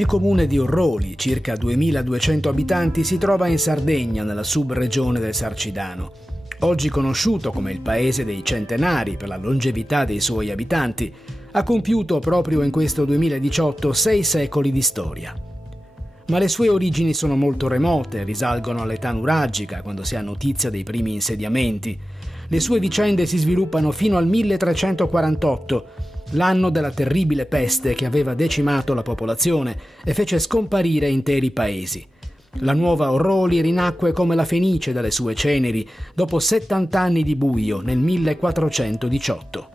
Il comune di Orroli, circa 2200 abitanti, si trova in Sardegna, nella subregione del Sarcidano. Oggi conosciuto come il paese dei centenari per la longevità dei suoi abitanti, ha compiuto proprio in questo 2018 6 secoli di storia. Ma le sue origini sono molto remote, risalgono all'età nuragica, quando si ha notizia dei primi insediamenti. Le sue vicende si sviluppano fino al 1348, l'anno della terribile peste che aveva decimato la popolazione e fece scomparire interi paesi. La nuova Orroli rinacque come la Fenice dalle sue ceneri dopo 70 anni di buio nel 1418.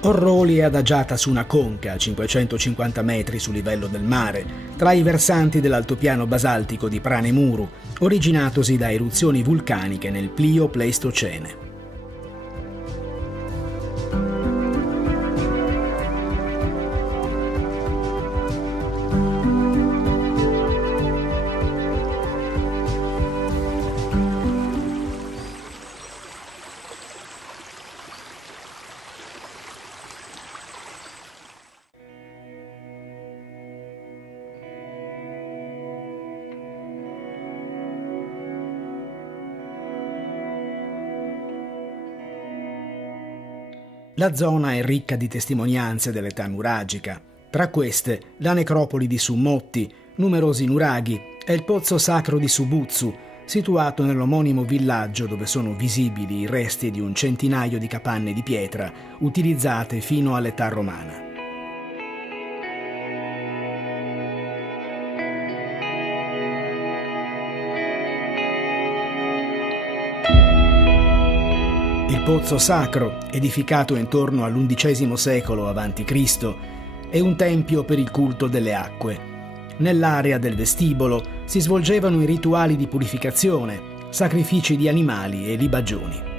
Orroli è adagiata su una conca a 550 metri sul livello del mare, tra i versanti dell'altopiano basaltico di Pranemuru, originatosi da eruzioni vulcaniche nel Plio-Pleistocene. La zona è ricca di testimonianze dell'età nuragica. Tra queste, la necropoli di Summotti, numerosi nuraghi e il pozzo sacro di Subuzzu, situato nell'omonimo villaggio dove sono visibili i resti di un centinaio di capanne di pietra utilizzate fino all'età romana. Il pozzo sacro, edificato intorno all'XI secolo a.C., è un tempio per il culto delle acque. Nell'area del vestibolo si svolgevano i rituali di purificazione, sacrifici di animali e libagioni.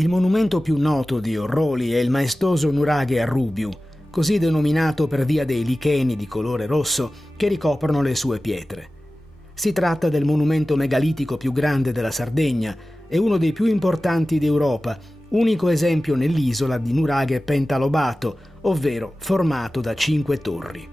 Il monumento più noto di Orroli è il maestoso nuraghe a Rubiu, così denominato per via dei licheni di colore rosso che ricoprono le sue pietre. Si tratta del monumento megalitico più grande della Sardegna e uno dei più importanti d'Europa, unico esempio nell'isola di nuraghe pentalobato, ovvero formato da 5 torri.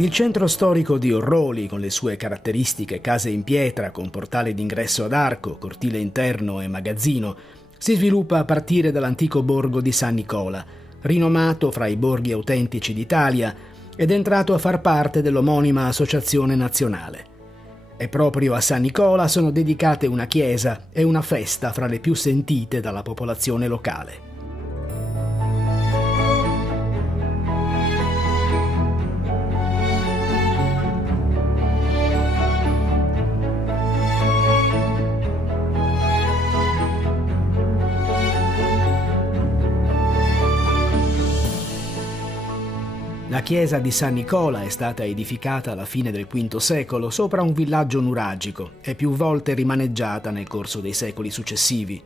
Il centro storico di Orroli, con le sue caratteristiche case in pietra con portale d'ingresso ad arco, cortile interno e magazzino, si sviluppa a partire dall'antico borgo di San Nicola, rinomato fra i borghi autentici d'Italia ed entrato a far parte dell'omonima associazione nazionale. E proprio a San Nicola sono dedicate una chiesa e una festa fra le più sentite dalla popolazione locale. La chiesa di San Nicola è stata edificata alla fine del V secolo sopra un villaggio nuragico e più volte rimaneggiata nel corso dei secoli successivi.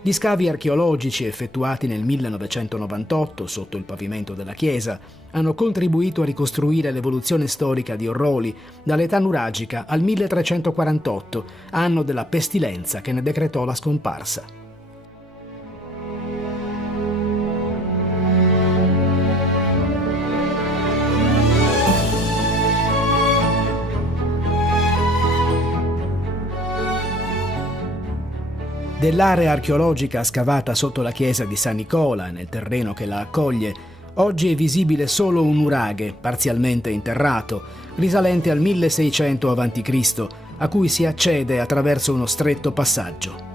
Gli scavi archeologici effettuati nel 1998 sotto il pavimento della chiesa hanno contribuito a ricostruire l'evoluzione storica di Orroli dall'età nuragica al 1348, anno della pestilenza che ne decretò la scomparsa. Dell'area archeologica scavata sotto la chiesa di San Nicola e nel terreno che la accoglie, oggi è visibile solo un nuraghe parzialmente interrato, risalente al 1600 a.C., a cui si accede attraverso uno stretto passaggio.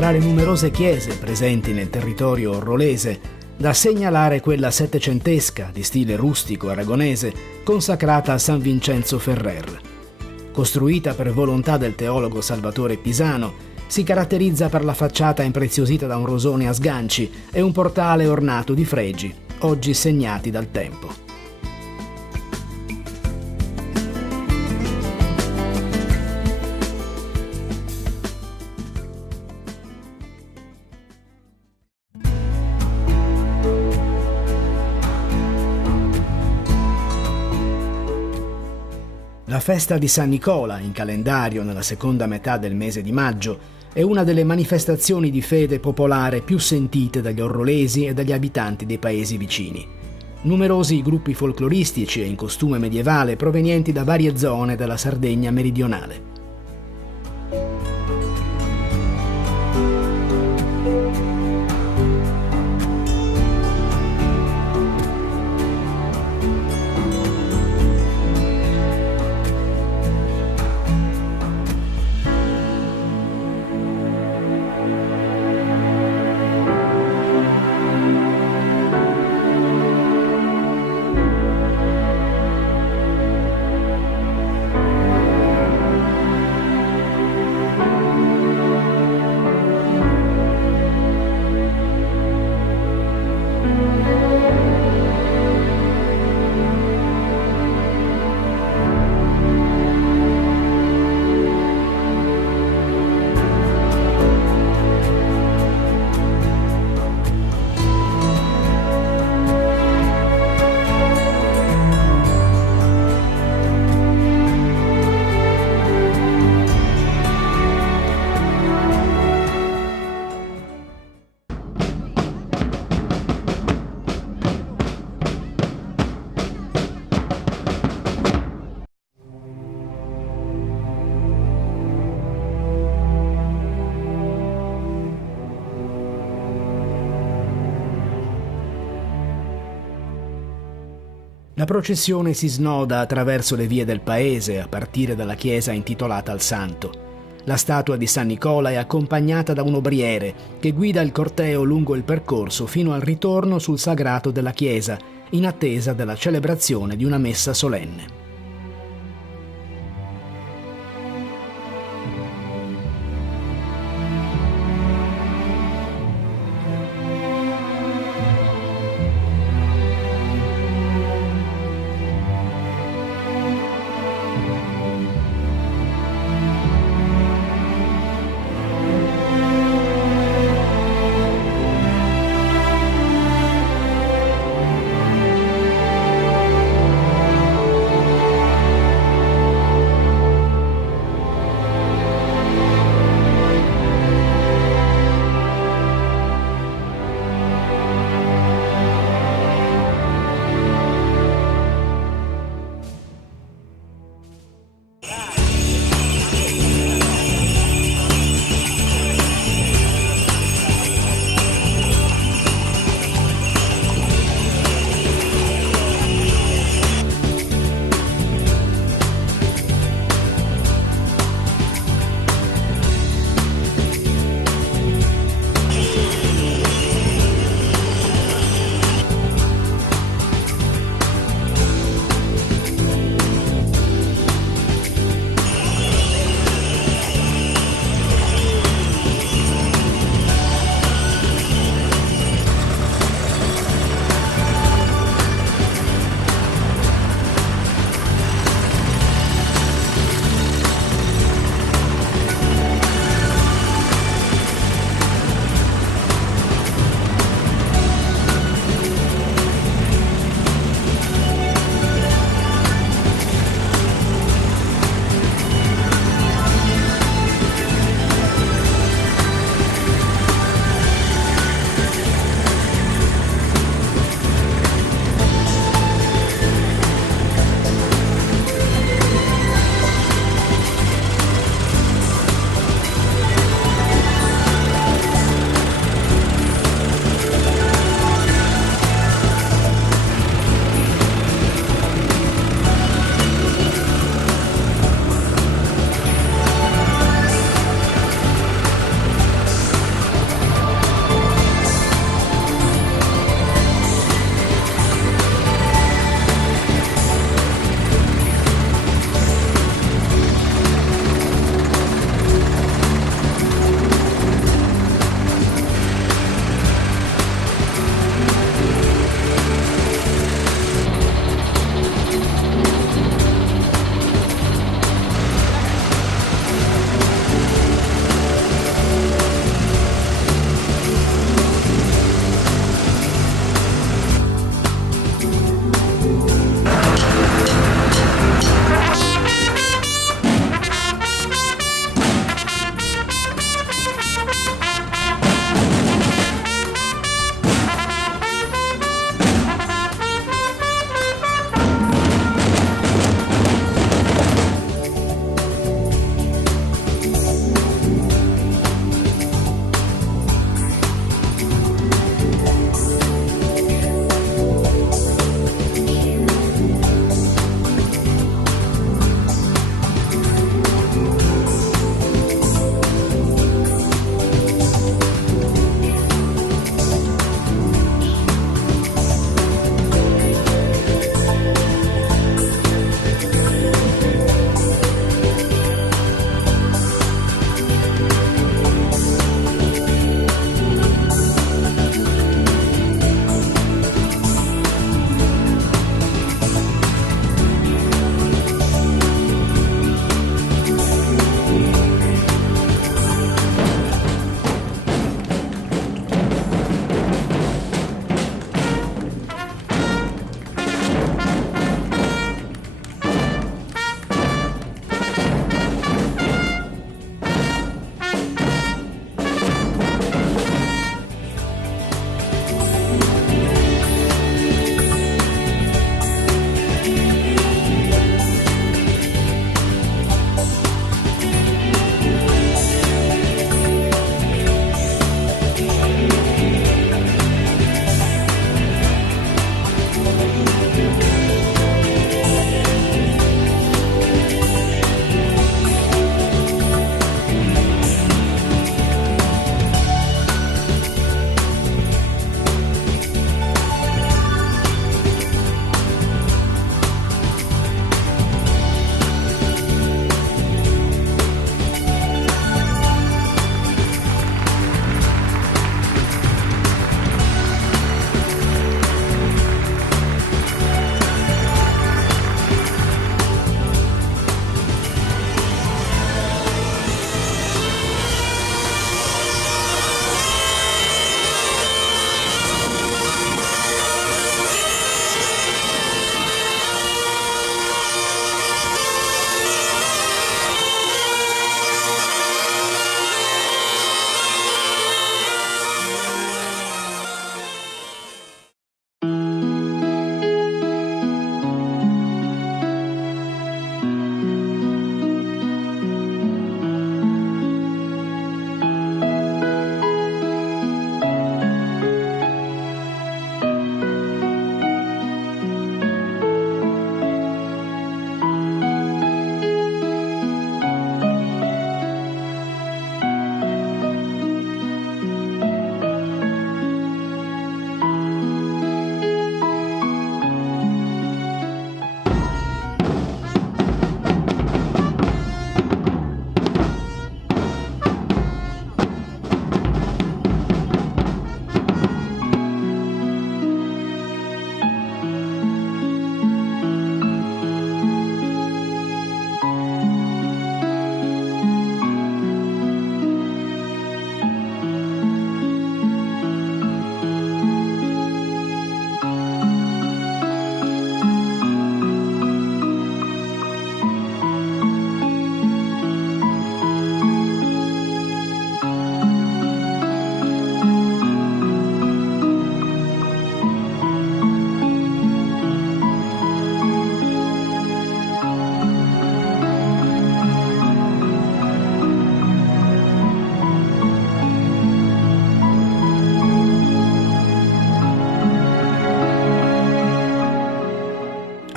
Tra le numerose chiese presenti nel territorio orrolese, da segnalare quella settecentesca di stile rustico aragonese consacrata a San Vincenzo Ferrer. Costruita per volontà del teologo Salvatore Pisano, si caratterizza per la facciata impreziosita da un rosone a sganci e un portale ornato di fregi, oggi segnati dal tempo. La festa di San Nicola, in calendario nella seconda metà del mese di maggio, è una delle manifestazioni di fede popolare più sentite dagli orrolesi e dagli abitanti dei paesi vicini. Numerosi i gruppi folcloristici e in costume medievale provenienti da varie zone della Sardegna meridionale. La processione si snoda attraverso le vie del paese, a partire dalla chiesa intitolata al santo. La statua di San Nicola è accompagnata da un obriere che guida il corteo lungo il percorso fino al ritorno sul sagrato della chiesa, in attesa della celebrazione di una messa solenne.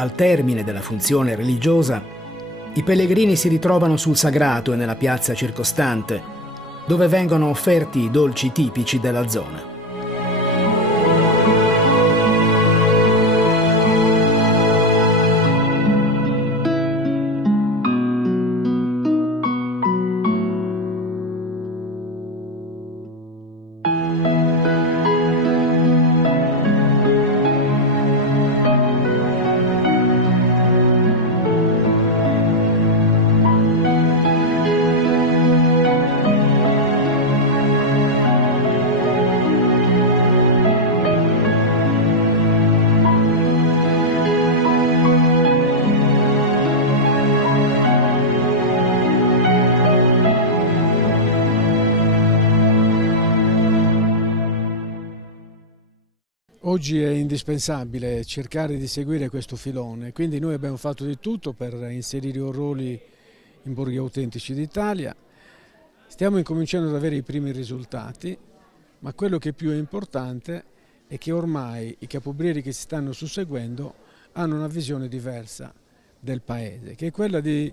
al termine della funzione religiosa, i pellegrini si ritrovano sul sagrato e nella piazza circostante, dove vengono offerti i dolci tipici della zona. Oggi è indispensabile cercare di seguire questo filone, quindi noi abbiamo fatto di tutto per inserire Orroli in borghi autentici d'Italia. Stiamo incominciando ad avere i primi risultati, ma quello che più è importante è che ormai i capobrieri che si stanno susseguendo hanno una visione diversa del paese, che è quella di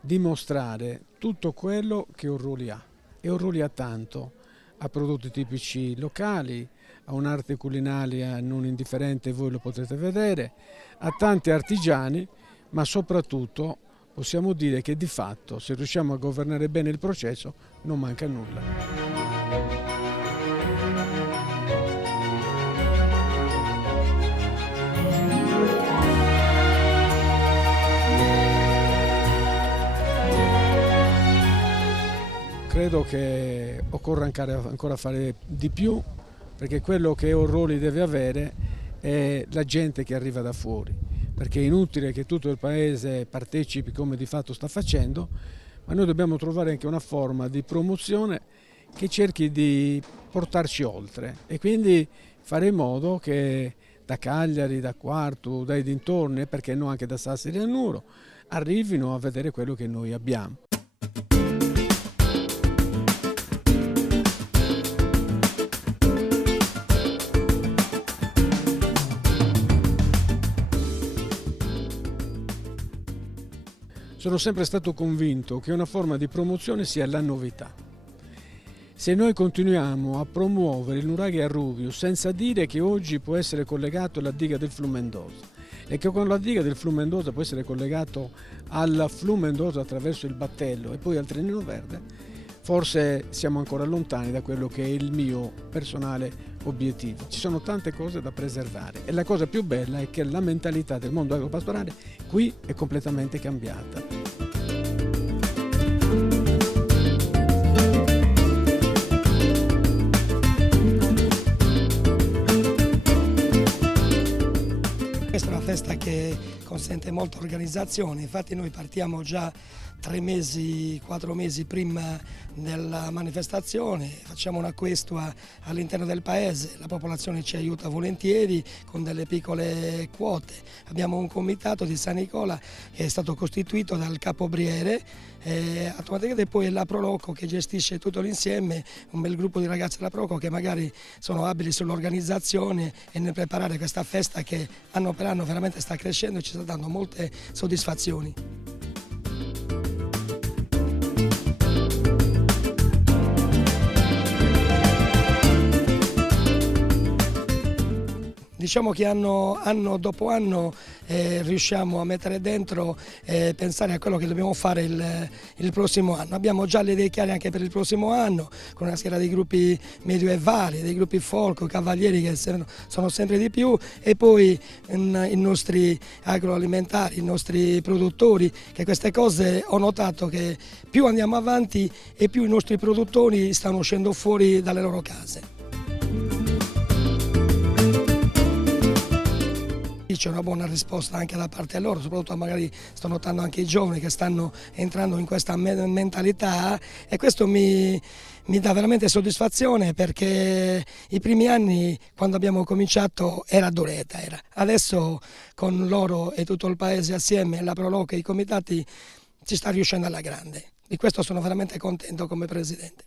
dimostrare tutto quello che Orroli ha. E Orroli ha tanto, ha prodotti tipici locali, ha un'arte culinaria non indifferente, voi lo potrete vedere, ha tanti artigiani, ma soprattutto possiamo dire che di fatto, se riusciamo a governare bene il processo, non manca nulla. Credo che occorra ancora fare di più, perché quello che Orroli deve avere è la gente che arriva da fuori, perché è inutile che tutto il paese partecipi come di fatto sta facendo, ma noi dobbiamo trovare anche una forma di promozione che cerchi di portarci oltre e quindi fare in modo che da Cagliari, da Quartu, dai dintorni e perché no anche da Sassari e Nuoro arrivino a vedere quello che noi abbiamo. Sono sempre stato convinto che una forma di promozione sia la novità. Se noi continuiamo a promuovere il nuraghe a Rubius senza dire che oggi può essere collegato alla diga del Flumendosa e che con la diga del Flumendosa può essere collegato al Flumendosa attraverso il battello e poi al Trenino Verde, forse siamo ancora lontani da quello che è il mio personale obiettivo. Ci sono tante cose da preservare e la cosa più bella è che la mentalità del mondo agropastorale qui è completamente cambiata. Questa è una festa che consente molta organizzazione, infatti noi partiamo già 3 mesi, 4 mesi prima della manifestazione, facciamo una questua all'interno del paese, la popolazione ci aiuta volentieri con delle piccole quote. Abbiamo un comitato di San Nicola che è stato costituito dal capobriere, automaticamente poi è la Proloco che gestisce tutto l'insieme, un bel gruppo di ragazzi della Proloco che magari sono abili sull'organizzazione e nel preparare questa festa che anno per anno veramente sta crescendo e ci sta dando molte soddisfazioni. Diciamo che anno dopo anno riusciamo a mettere dentro e pensare a quello che dobbiamo fare il prossimo anno. Abbiamo già le idee chiare anche per il prossimo anno, con una schiera di gruppi medioevali, dei gruppi folk, cavalieri che sono sempre di più e poi i nostri agroalimentari, i nostri produttori, che queste cose ho notato che più andiamo avanti e più i nostri produttori stanno uscendo fuori dalle loro case. C'è una buona risposta anche da parte loro, soprattutto magari sto notando anche i giovani che stanno entrando in questa mentalità e questo mi dà veramente soddisfazione perché i primi anni quando abbiamo cominciato era duretta, adesso con loro e tutto il paese assieme, la Proloco e i comitati ci sta riuscendo alla grande. Di questo sono veramente contento come presidente.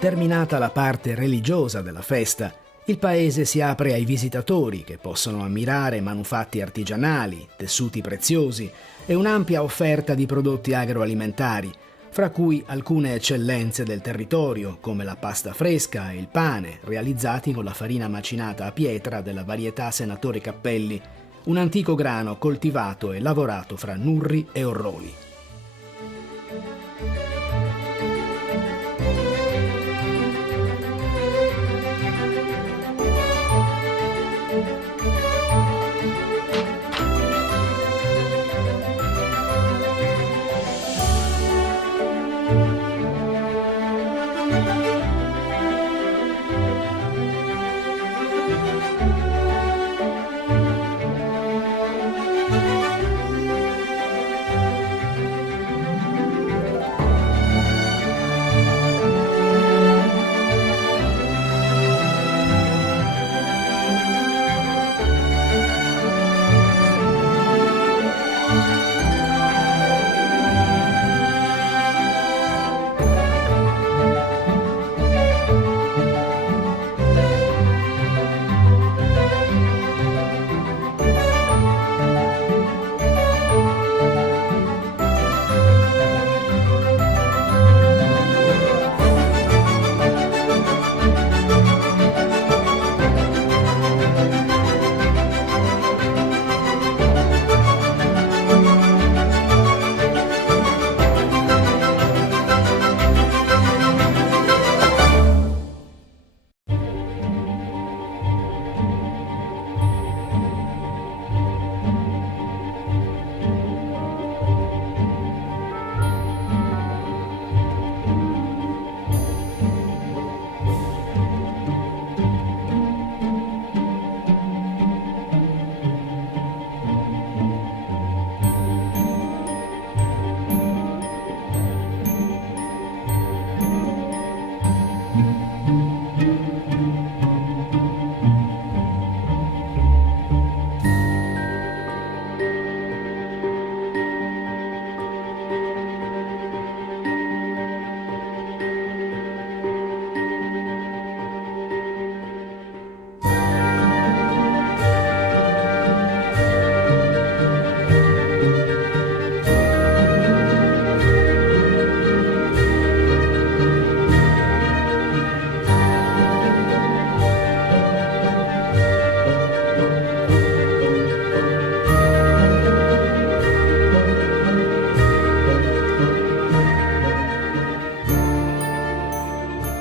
Terminata la parte religiosa della festa, il paese si apre ai visitatori che possono ammirare manufatti artigianali, tessuti preziosi e un'ampia offerta di prodotti agroalimentari, fra cui alcune eccellenze del territorio come la pasta fresca e il pane realizzati con la farina macinata a pietra della varietà Senatore Cappelli, un antico grano coltivato e lavorato fra Nurri e Orroli.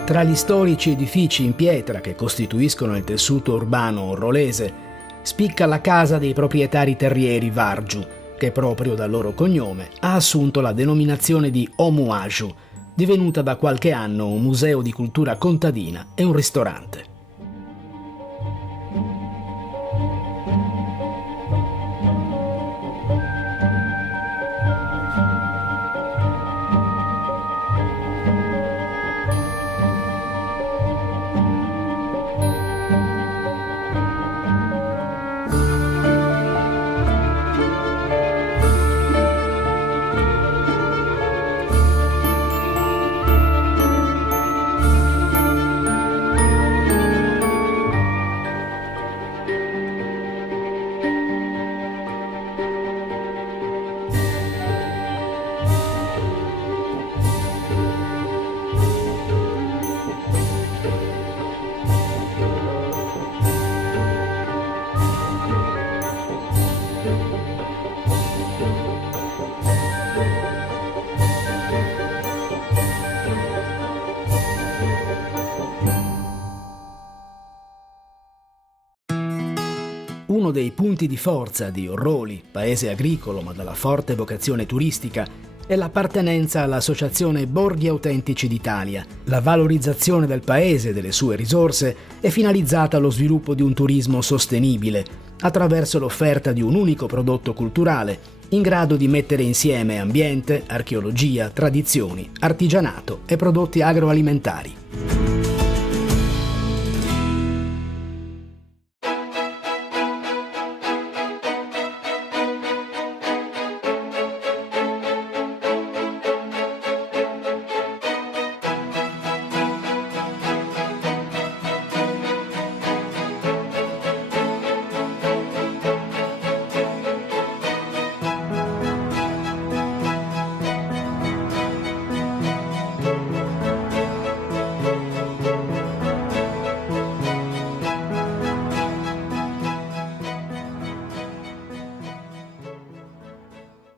Tra gli storici edifici in pietra che costituiscono il tessuto urbano orrolese, spicca la casa dei proprietari terrieri Vargiu, che proprio dal loro cognome ha assunto la denominazione di Omuaju, divenuta da qualche anno un museo di cultura contadina e un ristorante. Uno dei punti di forza di Orroli, paese agricolo ma dalla forte vocazione turistica, è l'appartenenza all'Associazione Borghi Autentici d'Italia. La valorizzazione del paese e delle sue risorse è finalizzata allo sviluppo di un turismo sostenibile, attraverso l'offerta di un unico prodotto culturale in grado di mettere insieme ambiente, archeologia, tradizioni, artigianato e prodotti agroalimentari.